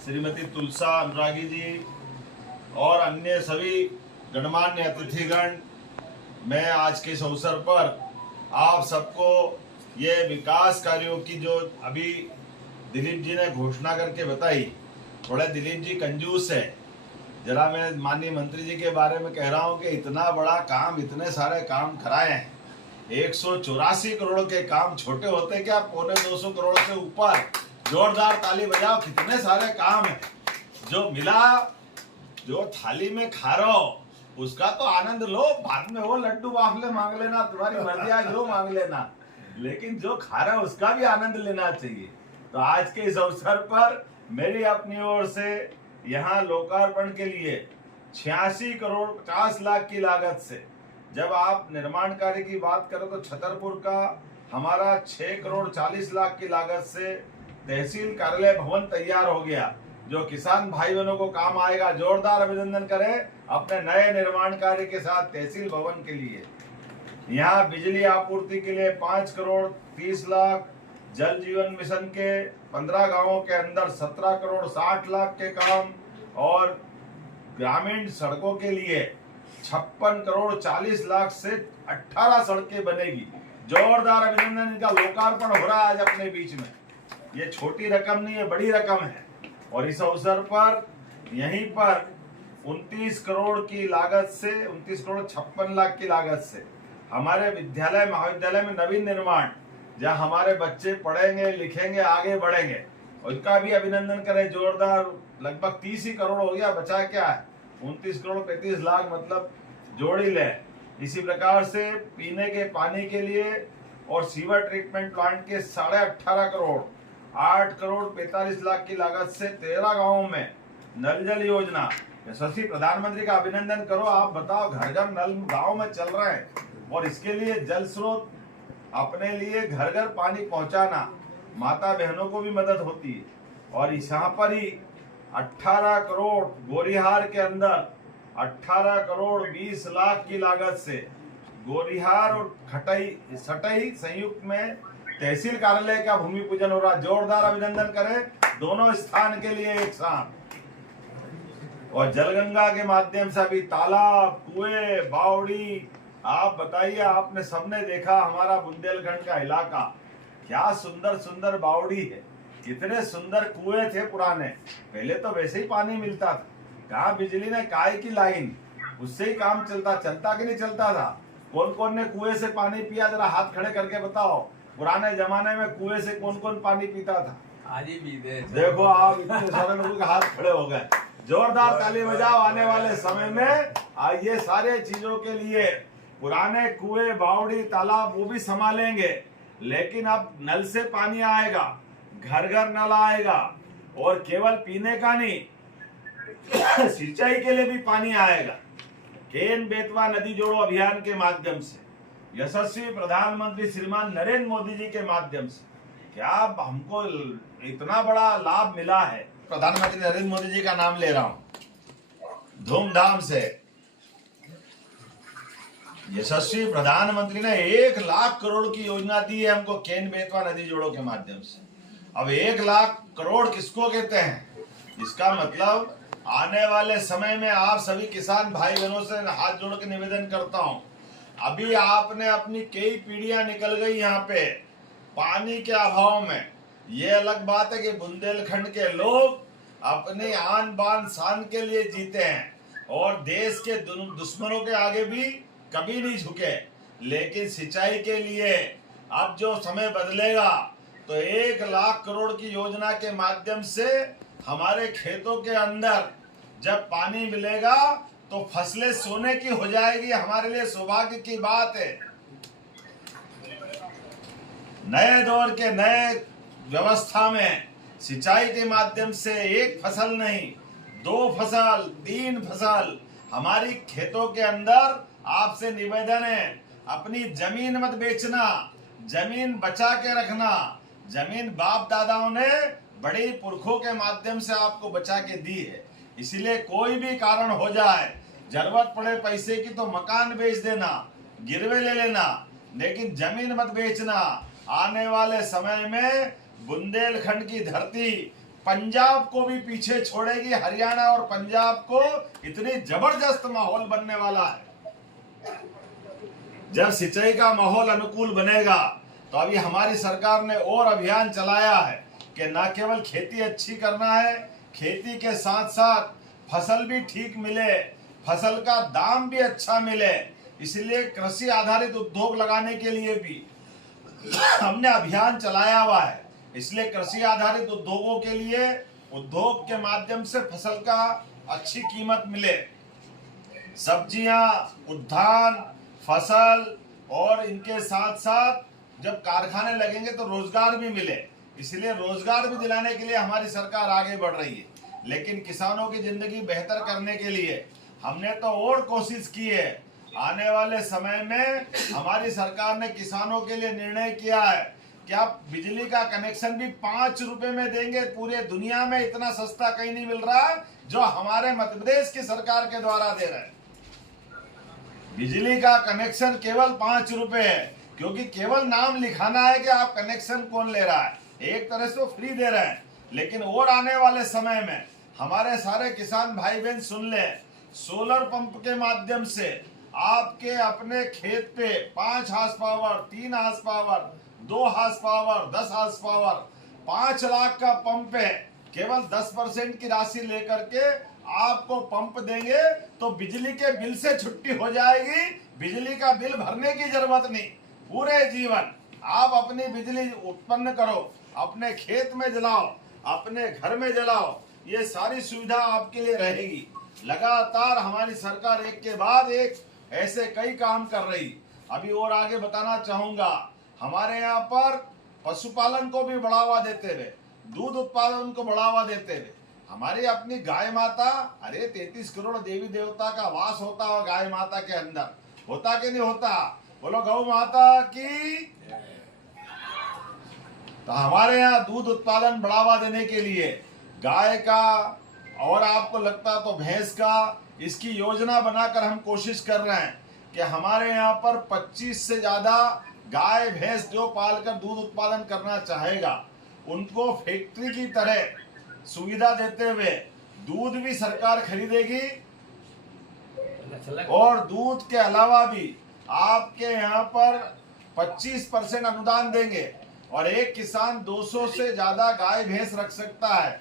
श्रीमती तुलसा अनुरागी जी और अन्य सभी गणमान्य अतिथिगण, मैं आज के इस अवसर पर आप सबको ये विकास कार्यों की जो अभी दिलीप जी ने घोषणा करके बताई, थोड़े दिलीप जी कंजूस है। जरा मैं माननीय मंत्री जी के बारे में कह रहा हूँ कि इतना बड़ा काम, इतने सारे काम कराए हैं। 184 करोड़ के काम छोटे होते क्या, 250 करोड़ से ऊपर। जोरदार ताली बजाओ, कितने सारे काम है जो मिला। जो थाली में खा रहे हो उसका तो आनंद लो, बाद में वो लड्डू बाफले मांग लेना, तुम्हारी मर्जी है जो मांग लेना, लेकिन जो खा रहा है उसका भी आनंद लेना चाहिए। तो आज के इस अवसर पर मेरी अपनी ओर से यहाँ लोकार्पण के लिए 86 करोड़ 50 लाख की लागत से, जब आप निर्माण कार्य की बात करो तो छतरपुर का हमारा 6 करोड़ 40 लाख की लागत से तहसील कार्यालय भवन तैयार हो गया, जो किसान भाई बहनों को काम आएगा। जोरदार अभिनंदन करें अपने नए निर्माण कार्य के साथ तहसील भवन के लिए। यहाँ बिजली आपूर्ति के लिए 5 करोड़ 30 लाख, जल जीवन मिशन के 15 गांवों के अंदर 17 करोड़ 60 लाख के काम, और ग्रामीण सड़कों के लिए 56 करोड़ 40 लाख से 18 सड़कें बनेगी। जोरदार अभिनंदन, इनका लोकार्पण हो रहा है आज अपने बीच में। ये छोटी रकम नहीं है, बड़ी रकम है। और इस अवसर पर यहीं पर 29 करोड़ की लागत से, 29 करोड़ 56 लाख की लागत से हमारे विद्यालय महाविद्यालय में नवीन निर्माण, जहाँ हमारे बच्चे पढ़ेंगे लिखेंगे आगे बढ़ेंगे, उनका भी अभिनंदन करें। जोरदार, लगभग 30 ही करोड़ हो गया, बचा क्या है, 29 करोड़ 35 लाख, मतलब जोड़ ही ले। इसी प्रकार से पीने के पानी के लिए और सीवर ट्रीटमेंट प्लांट के 18.5 करोड़, 8 करोड़ 45 लाख की लागत से 13 गांवों में नल जल योजना। यशस्वी प्रधानमंत्री का अभिनंदन करो। आप बताओ, घर घर नल गांव में चल रहे हैं, और इसके लिए जल स्रोत अपने लिए घर घर पानी पहुंचाना, माता बहनों को भी मदद होती है। और यहाँ पर ही 18 करोड़ गोरिहार के अंदर 18 करोड़ 20 लाख की लागत से गोरिहार और सटई संयुक्त में तहसील कार्यालय का भूमि पूजन हो रहा। जोरदार अभिनंदन करें दोनों स्थान के लिए एक साथ। और जलगंगा के माध्यम से अभी तालाब, कुएं, बावड़ी, आप बताइए, आपने सबने देखा हमारा बुंदेलखंड का इलाका, क्या सुंदर सुंदर बावड़ी है, कितने सुंदर कुएं थे पुराने। पहले तो वैसे ही पानी मिलता था, कहाँ बिजली ने काय की लाइन, उससे ही काम चलता कि नहीं चलता था। कौन कौन ने कुएं से पानी पिया, जरा हाथ खड़े करके बताओ। पुराने जमाने में कुएं से कौन कौन पानी पीता था? आज ही भी देखो, आप इतने सारे लोगों के हाथ खड़े हो गए। जोरदार ताली बजाओ। आने वाले समय में ये सारे चीजों के लिए पुराने कुएं, बावड़ी, तालाब वो भी संभालेंगे, लेकिन अब नल से पानी आएगा, घर घर नल आएगा, और केवल पीने का नहीं, सिंचाई के लिए भी पानी आएगा। केन बेतवा नदी जोड़ो अभियान के माध्यम से, यशस्वी प्रधानमंत्री श्रीमान नरेंद्र मोदी जी के माध्यम से, क्या हमको इतना बड़ा लाभ मिला है। प्रधानमंत्री नरेंद्र मोदी जी का नाम ले रहा हूं धूमधाम से। यशस्वी प्रधानमंत्री ने 1 लाख करोड़ की योजना दी है हमको केन बेतवा नदी जोड़ो के माध्यम से। अब 1 लाख करोड़ किसको कहते हैं? इसका मतलब आने वाले समय में आप सभी किसान भाई बहनों से हाथ जोड़ के निवेदन करता हूं, अभी आपने अपनी कई पीढ़ियां निकल गई यहाँ पे पानी के अभाव में। ये अलग बात है कि बुंदेलखंड के लोग अपने आन बान शान के लिए जीते हैं, और देश के दुश्मनों के आगे भी कभी नहीं झुके। लेकिन सिंचाई के लिए अब जो समय बदलेगा, तो 1 लाख करोड़ की योजना के माध्यम से हमारे खेतों के अंदर जब पानी मिलेगा तो फसलें सोने की हो जाएगी। हमारे लिए सौभाग्य की बात है। नए दौर के नए व्यवस्था में सिंचाई के माध्यम से 1 फसल नहीं, 2 फसल, 3 फसल हमारी खेतों के अंदर। आपसे निवेदन है, अपनी जमीन मत बेचना, जमीन बचा के रखना। जमीन बाप दादाओं ने बड़े पुरखों के माध्यम से आपको बचा के दी है, इसलिए कोई भी कारण हो जाए, जरूरत पड़े पैसे की तो मकान बेच देना, गिरवे ले लेना, लेकिन जमीन मत बेचना। आने वाले समय में बुंदेलखंड की धरती पंजाब को भी पीछे छोड़ेगी। हरियाणा और पंजाब को इतनी जबरदस्त माहौल बनने वाला है। जब सिंचाई का माहौल अनुकूल बनेगा तो अभी हमारी सरकार ने और अभियान चलाया है कि न केवल खेती अच्छी करना है, खेती के साथ साथ फसल भी ठीक मिले, फसल का दाम भी अच्छा मिले। इसलिए कृषि आधारित उद्योग लगाने के लिए भी हमने अभियान चलाया हुआ है। इसलिए कृषि आधारित उद्योगों के लिए उद्योग के माध्यम से फसल का अच्छी कीमत मिले, सब्जियां, उद्यान, फसल, और इनके साथ साथ जब कारखाने लगेंगे तो रोजगार भी मिले। इसलिए रोजगार भी दिलाने के लिए हमारी सरकार आगे बढ़ रही है। लेकिन किसानों की जिंदगी बेहतर करने के लिए हमने तो और कोशिश की है। आने वाले समय में हमारी सरकार ने किसानों के लिए निर्णय किया है कि आप बिजली का कनेक्शन भी 5 रुपए में देंगे। पूरे दुनिया में इतना सस्ता कहीं नहीं मिल रहा जो हमारे मध्य प्रदेश की सरकार के द्वारा दे रहे हैं। बिजली का कनेक्शन केवल 5 रुपए है, क्योंकि केवल नाम लिखाना है कि आप कनेक्शन कौन ले रहा है। एक तरह से वो फ्री दे रहे हैं। लेकिन और आने वाले समय में हमारे सारे किसान भाई बहन सुन ले, सोलर पंप के माध्यम से आपके अपने खेत पे 5 horse power, 3 horse power, 2 horse power, 10 horse power, 5 lakh का पंप है। केवल 10% की राशि लेकर के आपको पंप देंगे तो बिजली के बिल से छुट्टी हो जाएगी। बिजली का बिल भरने की जरूरत नहीं। पूरे जीवन आप अपनी बिजली उत्पन्न करो, अपने खेत में जलाओ, अपने घर में जलाओ। ये सारी सुविधा आपके लिए रहेगी। लगातार हमारी सरकार एक के बाद एक ऐसे कई काम कर रही। अभी और आगे बताना चाहूंगा, हमारे यहाँ पर पशुपालन को भी बढ़ावा देते हुए, दूध उत्पादन को बढ़ावा देते हुए हमारी अपनी गाय माता, अरे 33 करोड़ देवी देवता का वास होता है गाय माता के अंदर, होता कि नहीं होता? बोलो गौ माता की। तो हमारे यहाँ दूध उत्पादन बढ़ावा देने के लिए गाय का, और आपको लगता तो भैंस का, इसकी योजना बनाकर हम कोशिश कर रहे हैं कि हमारे यहाँ पर 25 से ज्यादा गाय भैंस जो पालकर दूध उत्पादन करना चाहेगा उनको फैक्ट्री की तरह सुविधा देते हुए दूध भी सरकार खरीदेगी, और दूध के अलावा भी आपके यहाँ पर 25% अनुदान देंगे, और एक किसान 200 से ज्यादा गाय भैंस रख सकता है,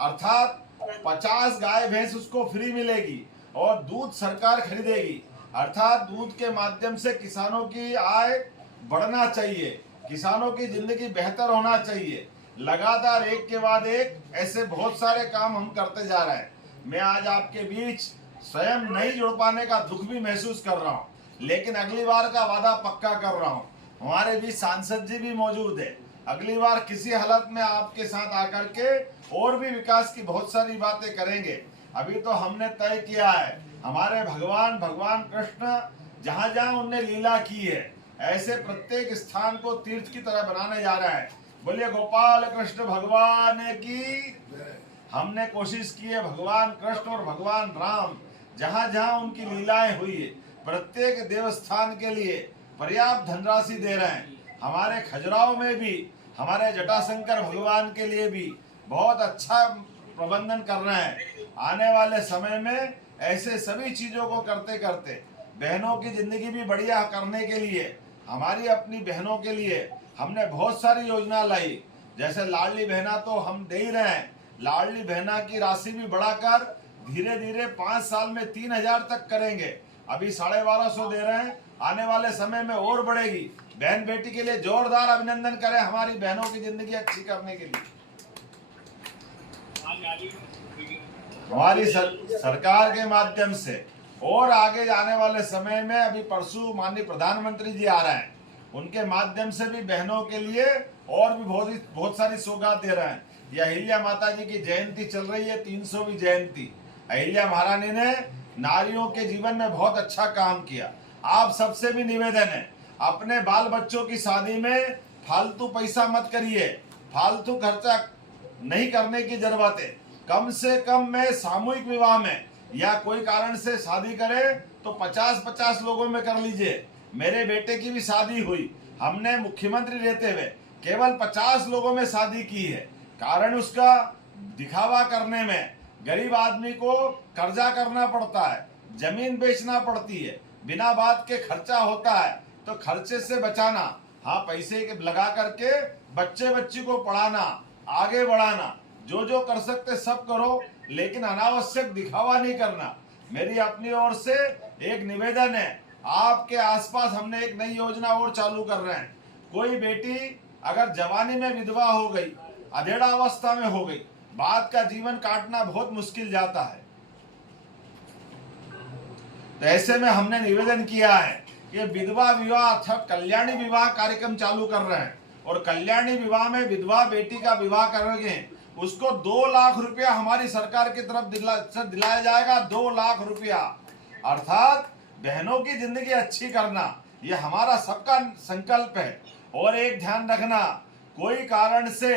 अर्थात 50 गाय भैंस उसको फ्री मिलेगी, और दूध सरकार खरीदेगी। अर्थात दूध के माध्यम से किसानों की आय बढ़ना चाहिए, किसानों की जिंदगी बेहतर होना चाहिए। लगातार एक के बाद एक ऐसे बहुत सारे काम हम करते जा रहे हैं। मैं आज आपके बीच स्वयं नहीं जुड़ पाने का दुख भी महसूस कर रहा हूँ, लेकिन अगली बार का वादा पक्का कर रहा हूँ। हमारे बीच सांसद जी भी मौजूद है। अगली बार किसी हालत में आपके साथ आकर के और भी विकास की बहुत सारी बातें करेंगे। अभी तो हमने तय किया है, हमारे भगवान कृष्ण जहां जहां उनने लीला की है, ऐसे प्रत्येक स्थान को तीर्थ की तरह बनाने जा रहा है। बोलिए गोपाल कृष्ण भगवान की। हमने कोशिश की है भगवान कृष्ण और भगवान राम जहां जहां उनकी लीलाएं हुई है, प्रत्येक देवस्थान के लिए पर्याप्त धनराशि दे रहे हैं। हमारे खजुराहो में भी हमारे जटाशंकर भगवान के लिए भी बहुत अच्छा प्रबंधन कर रहे हैं। आने वाले समय में ऐसे सभी चीजों को करते करते बहनों की जिंदगी भी बढ़िया करने के लिए, हमारी अपनी बहनों के लिए हमने बहुत सारी योजना लाई। जैसे लाडली बहना तो हम दे ही रहे हैं, लाडली बहना की राशि भी बढ़ाकर धीरे धीरे 5 साल में 3000 तक करेंगे। अभी 1250 दे रहे हैं, आने वाले समय में और बढ़ेगी। बहन बेटी के लिए जोरदार अभिनंदन करें हमारी बहनों की जिंदगी अच्छी करने के लिए। हमारी सरकार के माध्यम से और आगे जाने वाले समय में, अभी परसों माननीय प्रधानमंत्री जी आ रहे हैं, उनके माध्यम से भी बहनों के लिए और भी बहुत सारी सौगात दे रहे हैं। यह अहिल्या माता जी की जयंती चल रही है, 300वीं जयंती। अहिल्या महारानी ने नारियों के जीवन में बहुत अच्छा काम किया। आप सबसे भी निवेदन है, अपने बाल बच्चों की शादी में फालतू पैसा मत करिए, फालतू खर्चा नहीं करने की जरूरत है। कम से कम में सामूहिक विवाह में या कोई कारण से शादी करे तो 50-50 लोगों में कर लीजिए। मेरे बेटे की भी शादी हुई, हमने मुख्यमंत्री रहते हुए केवल 50 लोगों में शादी की है। कारण उसका दिखावा करने में गरीब आदमी को कर्जा करना पड़ता है, जमीन बेचना पड़ती है, बिना बात के खर्चा होता है। तो खर्चे से बचाना, हाँ पैसे लगा करके बच्चे बच्ची को पढ़ाना, आगे बढ़ाना, जो जो कर सकते सब करो, लेकिन अनावश्यक दिखावा नहीं करना। मेरी अपनी ओर से एक निवेदन है, आपके आसपास हमने एक नई योजना और चालू कर रहे हैं। कोई बेटी अगर जवानी में विधवा हो गई, अधेड़ा अवस्था में हो गई, बाद का जीवन काटना बहुत मुश्किल जाता है। तो ऐसे में हमने निवेदन किया है कि विधवा विवाह अर्थात कल्याणी विवाह कार्यक्रम चालू कर रहे हैं, और कल्याणी विवाह में विधवा बेटी का विवाह करेंगे, उसको 2 लाख रुपया हमारी सरकार की तरफ दिलाया जाएगा। 2 लाख रुपया, अर्थात बहनों की जिंदगी अच्छी करना, ये हमारा सबका संकल्प है। और एक ध्यान रखना, कोई कारण से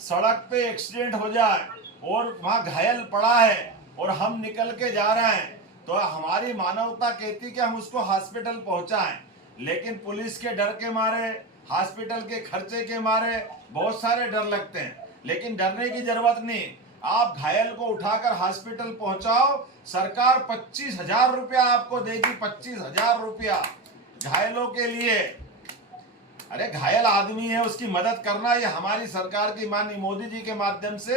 सड़क पे एक्सीडेंट हो जाए और वहां घायल पड़ा है और हम निकल के जा रहे हैं, तो हमारी मानवता कहती कि हम उसको हॉस्पिटल पहुंचाएं, लेकिन पुलिस के डर के मारे, हॉस्पिटल के खर्चे के मारे बहुत सारे डर लगते हैं। लेकिन डरने की जरूरत नहीं, आप घायल को उठाकर हॉस्पिटल पहुंचाओ, सरकार 25,000 रुपया आपको देगी। 25,000 रुपया घायलों के लिए। अरे घायल आदमी है, उसकी मदद करना, ये हमारी सरकार की माननीय मोदी जी के माध्यम से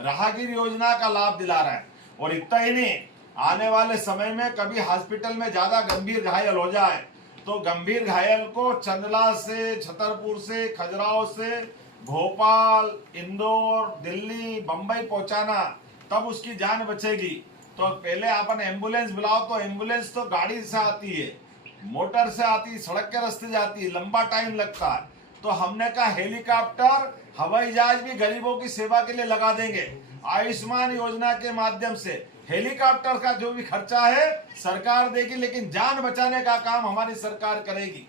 राहगीर योजना का लाभ दिला रहा है। और इतना ही नहीं, आने वाले समय में कभी हॉस्पिटल में ज्यादा गंभीर घायल हो जाए तो गंभीर घायल को चंदला से, छतरपुर से, खजुराहो से भोपाल, इंदौर, दिल्ली, बंबई पहुंचाना, तब उसकी जान बचेगी। तो पहले अपन एम्बुलेंस बुलाओ, तो एम्बुलेंस तो गाड़ी से आती है, मोटर से आती, सड़क के रास्ते जाती है, लंबा टाइम लगता है। तो हमने कहा हेलीकॉप्टर, हवाई जहाज भी गरीबों की सेवा के लिए लगा देंगे। आयुष्मान योजना के माध्यम से हेलीकॉप्टर का जो भी खर्चा है सरकार देगी, लेकिन जान बचाने का काम हमारी सरकार करेगी।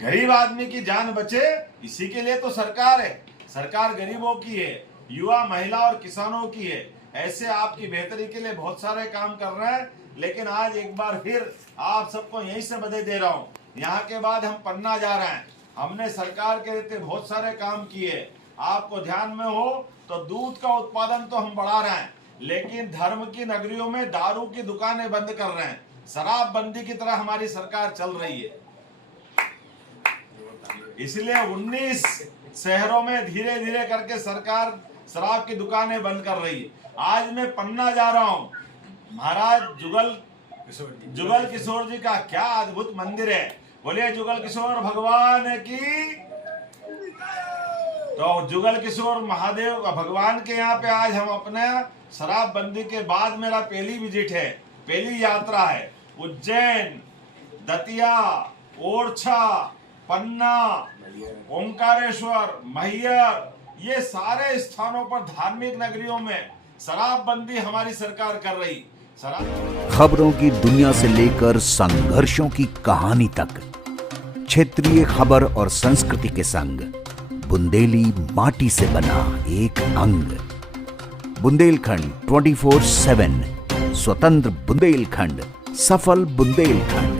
गरीब आदमी की जान बचे, इसी के लिए तो सरकार है। सरकार गरीबों की है, युवा, महिला और किसानों की है। ऐसे आपकी बेहतरी के लिए बहुत सारे काम कर रहे हैं। लेकिन आज एक बार फिर आप सबको यहीं से बधाई दे रहा हूँ। यहाँ के बाद हम पन्ना जा रहे हैं। हमने सरकार के रहते बहुत सारे काम किए। आपको ध्यान में हो तो दूध का उत्पादन तो हम बढ़ा रहे हैं, लेकिन धर्म की नगरियों में दारू की दुकानें बंद कर रहे हैं। शराब बंदी की तरह हमारी सरकार चल रही है। इसलिए 19 शहरों में धीरे धीरे करके सरकार शराब की दुकानें बंद कर रही है। आज मैं पन्ना जा रहा हूँ, महाराज जुगल किशोर जी का क्या अद्भुत मंदिर है। बोलिए जुगल किशोर भगवान की। तो जुगल किशोर महादेव का भगवान के यहाँ पे आज हम अपने शराब बंदी के बाद मेरा पहली विजिट है, पहली यात्रा है। उज्जैन, दतिया, ओरछा, पन्ना, ओंकारेश्वर, मैहर, ये सारे स्थानों पर धार्मिक नगरियों में शराबबंदी हमारी सरकार कर रही। खबरों की दुनिया से लेकर संघर्षों की कहानी तक, क्षेत्रीय खबर और संस्कृति के संग बुंदेली माटी से बना एक अंग। बुंदेलखंड 24/7, स्वतंत्र बुंदेलखंड, सफल बुंदेलखंड।